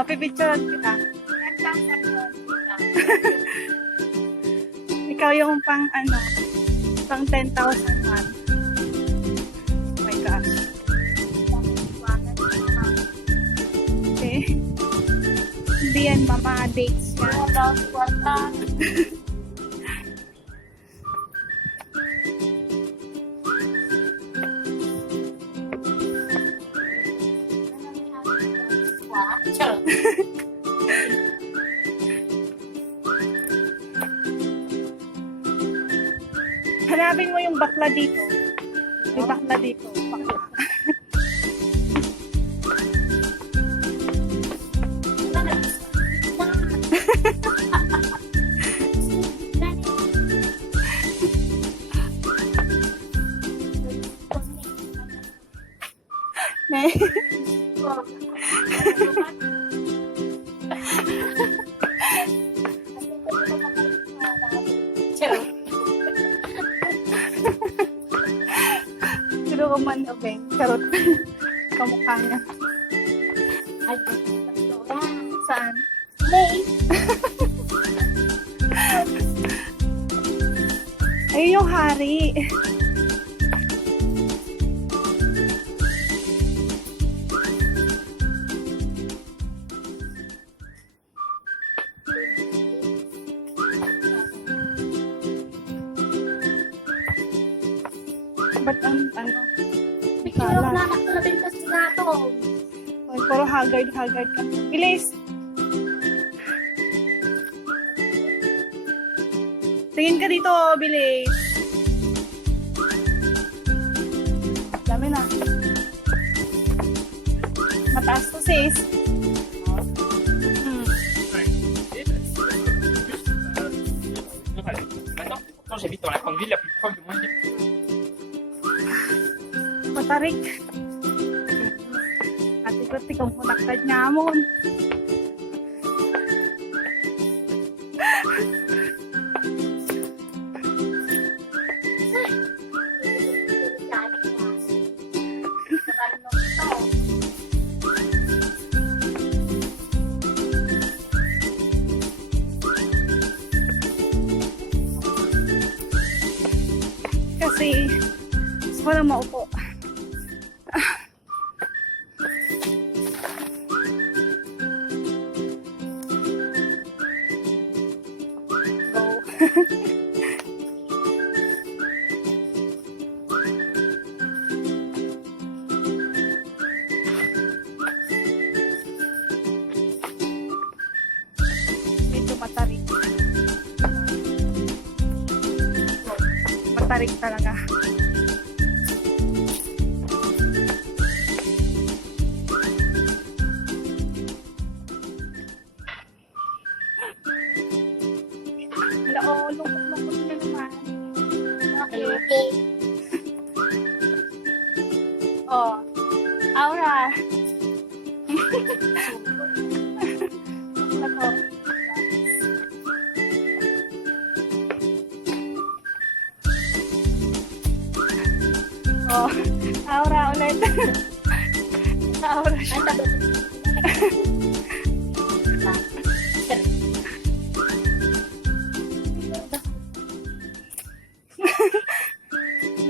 Oh, pipicturean kita. Ikaw yung pang ano, pang 10,000 won. Oh my gosh. Okay. Hindi yan mga dates yan. Hanapin mo yung bakla dito. May bakla dito. Bakla. Pero man obeng, karot. Kamukha niya. Saan? Ayun yung hari. Ba't ang ano? Picture na nakalabing kasi nga to. Ay, puro haggard ka. Bilis! Tingin ka dito, bilis! Dami na. Mataas to, sis. Maintenant, j'habite dans la grande ville la plus proche de moi. Matarik. Ate ko, tikong kunakad niya mo. Kasi gusto ko lang maupo. Go. Medyo matarik. Matarik talaga. Oo, lungkot-lungkot na naman. Okay. Oh, Aura. Ako. Oh, Aura ulit. Aura siya.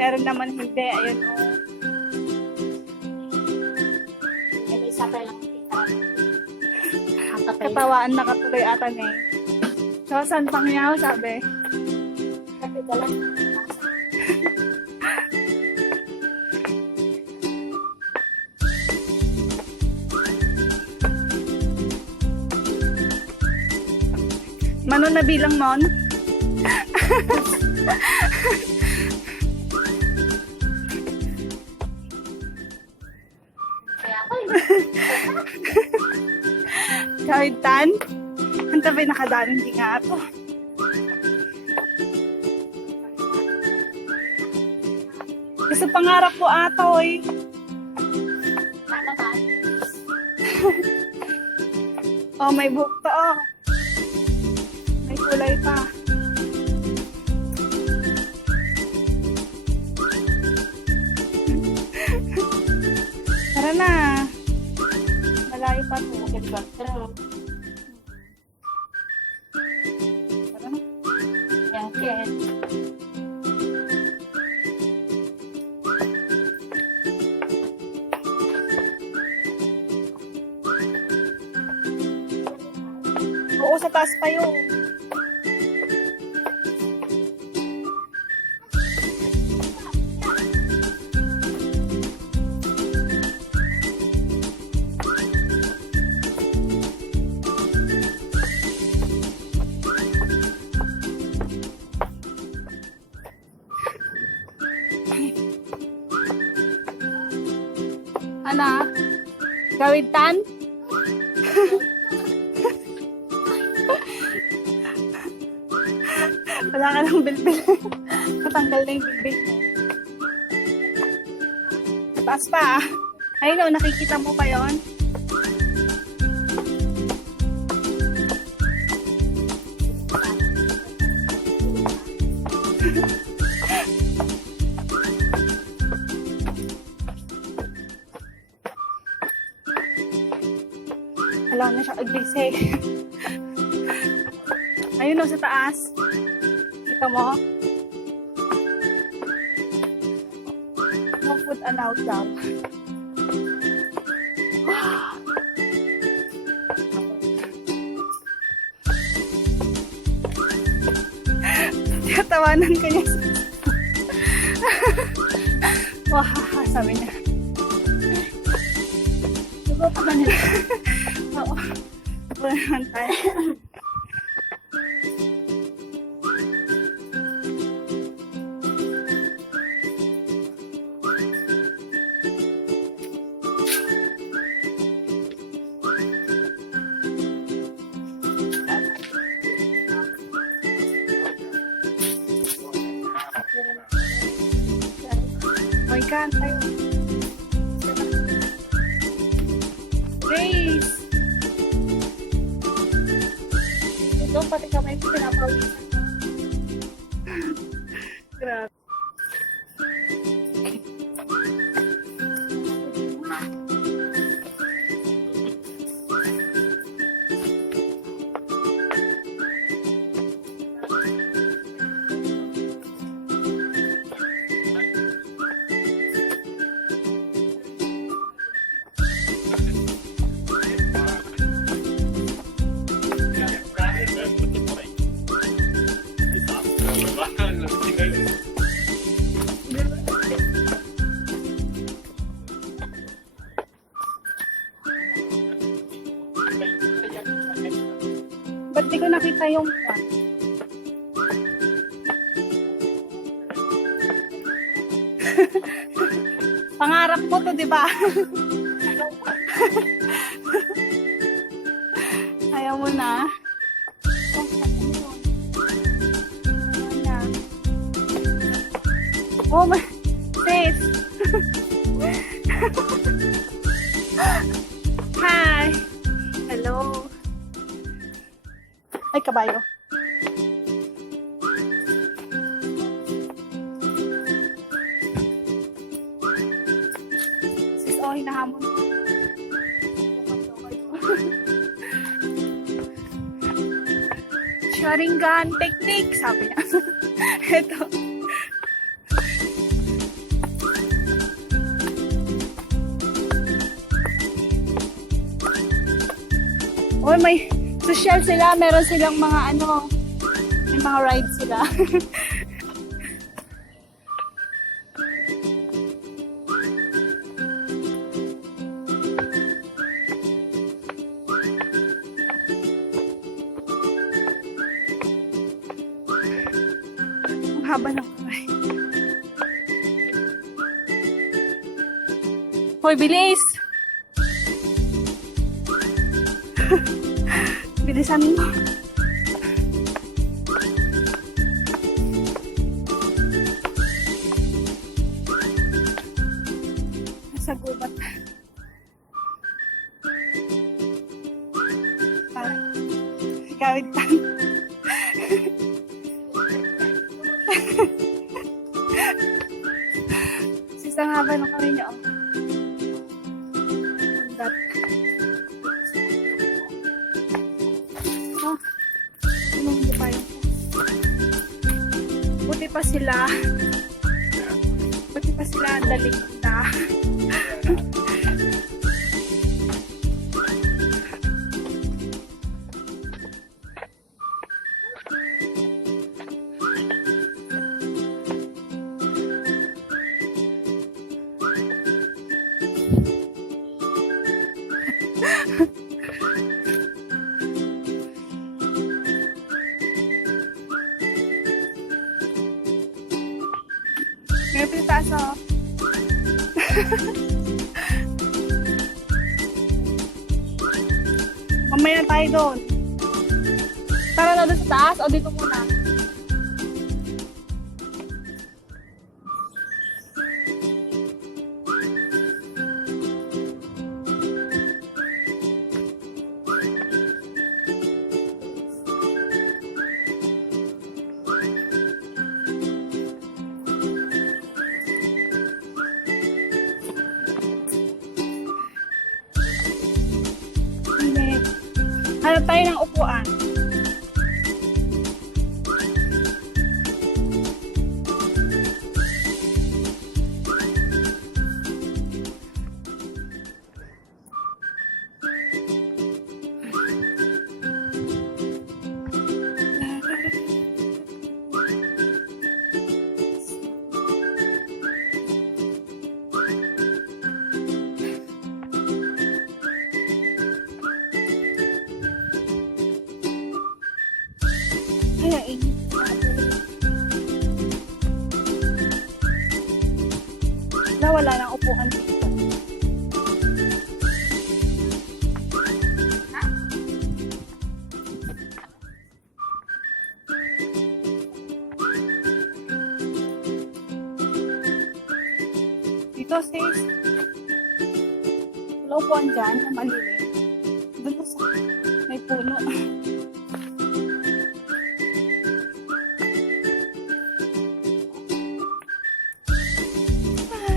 Meron naman hindi. Ayun, oh. May isa pa lang kita. Katawaan na katuloy ata na eh. So, saan pang yaw, sabi? Kasi dalang Manon na bilang mon? kaya ako Kahit tan? Ang tabi nakadaan, hindi nga ako. Kasi pangarap ko ata, oy. naman. Oh, may buhok to, oh. May kulay pa. Tara na. Malayo pa to. Helicopter. Tara na. Yan, Ken. Oo, sa taas pa yun. Ano? Gawin tan? Wala ka ng bilbil. Natanggal na yung bilbil mo. Taas pa ah. Ayun o, nakikita mo pa yon. Wala na siya aglisay. Ayun o, sa taas. Kita mo? No food allowed daw. Tatawanan ko niya. Wah, sabi niya. Sugo pa ba nila? Oo. Wala naman tayo. May kan tayo. Grace! Ito pati kamay ko pinapawisan. Grabe. Ba't di ko nakita yung pan? Pangarap mo to, di ba? Ayaw mo na. Oh my, safe. Hi. Hello. Ay, kabayo. Sis, oh, hinahamon. Sharingan technique, sabi niya. Ito. Oh, may social sila. Meron silang mga ano, may mga rides sila. Ang haba ng kamay. Hoy, bilis! Bilisan mo. Nasa gubat. Gawin tan. Sisang haba ng kamay niya. Oh. Hindi pa yun. Buti pa sila. Buti pa sila ang daligta. May pitaso. Mamaya tayo doon. Tara na doon sa taas o dito muna? Hindi. Hanap tayo ng upuan. Ay, ang init. Wala nang upuan dito. Dito sis. Wala upuan dyan na malilim. Doon sa may puno.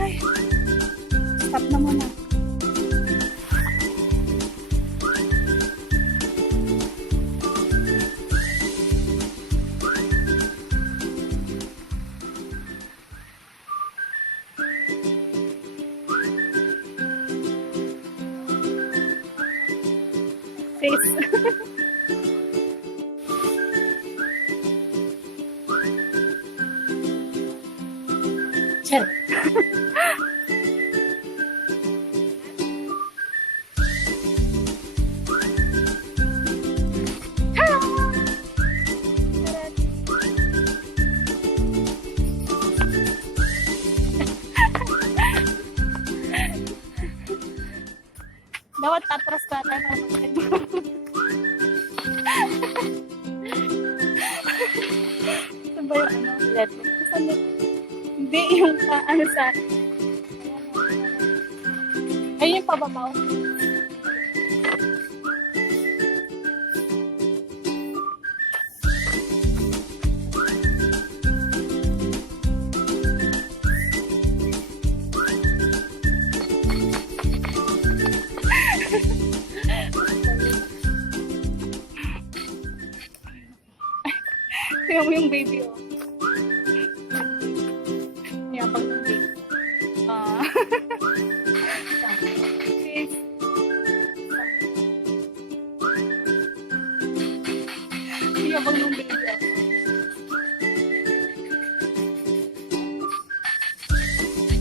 Ay. Stop na muna. Face. Sure. Dapat tatras ka tayo. Ito ba yung ano? Saan yun? Hindi, yung ano sa... Ayun yung pababaw. Tingnan mo yung baby, oh. Yabang ng baby. Sis. Yabang ng baby, oh.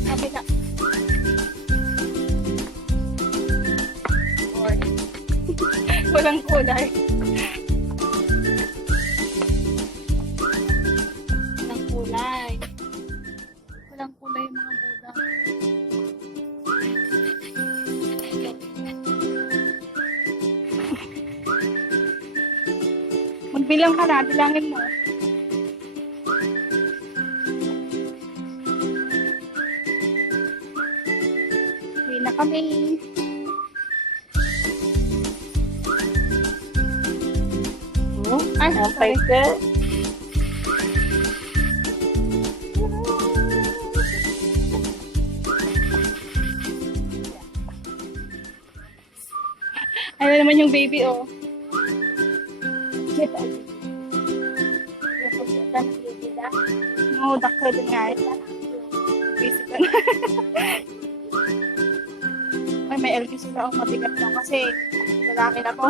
Kabila. Or, walang kulay. Walang kulay yung mga Buddha. Magbilang ka na, bilangin mo. Uwi na kami. Ay, sorry. Ayun naman yung baby, oh. Kita. Dan tidak. No, dakto din nga. Busy ka na. Ay, may LQ sila ako. Mabigat lang kasi lalaki na ko.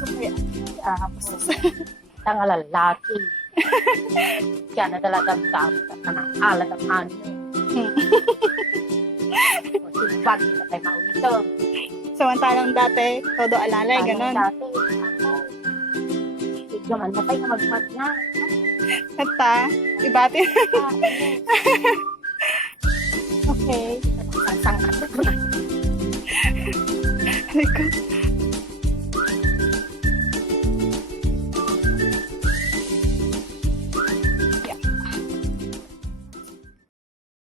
So, kaya, Tanga lalaki. Kaya na talagang gamit at alat ang ano. Pag na tayo mauwito. samantalang dati, todo alalay, ganon. Dati, ako. Tignaman na tayo magmag na. Kata, ibati. Okay. Sang-sang. Ay ko.